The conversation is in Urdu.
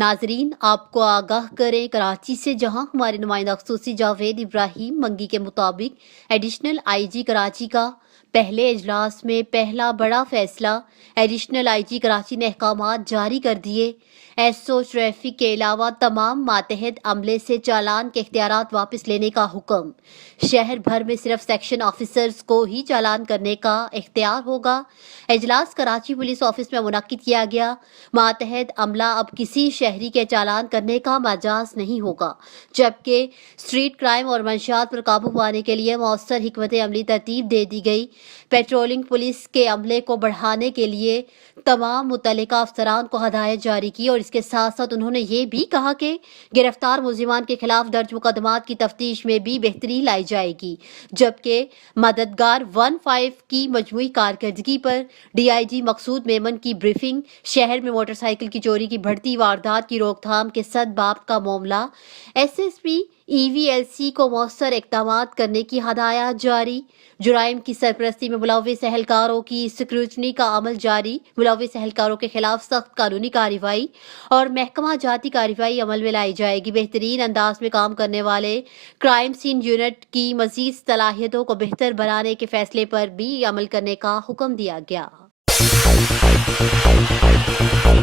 ناظرین، آپ کو آگاہ کریں کراچی سے، جہاں ہمارے نمائندہ خصوصی جاوید ابراہیم منگی کے مطابق ایڈیشنل آئی جی کراچی کا پہلے اجلاس میں پہلا بڑا فیصلہ، ایڈیشنل آئی جی کراچی نے احکامات جاری کر دیے۔ ایس او ٹریفک کے علاوہ تمام ماتحت عملے سے چالان کے اختیارات واپس لینے کا حکم۔ شہر بھر میں صرف سیکشن آفیسرز کو ہی چالان کرنے کا اختیار ہوگا۔ اجلاس کراچی پولیس آفس میں منعقد کیا گیا۔ ماتحت عملہ اب کسی شہری کے چالان کرنے کا مجاز نہیں ہوگا، جبکہ اسٹریٹ کرائم اور منشیات پر قابو پانے کے لیے مؤثر حکمت عملی ترتیب دے دی گئی۔ پیٹرولنگ پولیس کے عملے کو بڑھانے کے لیے تمام متعلقہ افسران کو ہدایت جاری کی، اور اس کے ساتھ ساتھ انہوں نے یہ بھی کہا کہ گرفتار ملزمان کے خلاف درج مقدمات کی تفتیش میں بھی بہتری لائی جائے گی، جبکہ مددگار 15 کی مجموعی کارکردگی پر ڈی آئی جی مقصود میمن کی بریفنگ، شہر میں موٹر سائیکل کی چوری کی بڑھتی واردات کی روک تھام کے سدباب کا معاملہ، ایس پی ای وی ایل سی کو مؤثر اقدامات کرنے کی ہدایات جاری، جرائم کی سرپرستی میں ملوث اہلکاروں کی اسکروٹنی کا عمل جاری، ملوث اہلکاروں کے خلاف سخت قانونی کارروائی اور محکمہ جاتی کارروائی عمل میں لائی جائے گی۔ بہترین انداز میں کام کرنے والے کرائم سین یونٹ کی مزید صلاحیتوں کو بہتر بنانے کے فیصلے پر بھی عمل کرنے کا حکم دیا گیا۔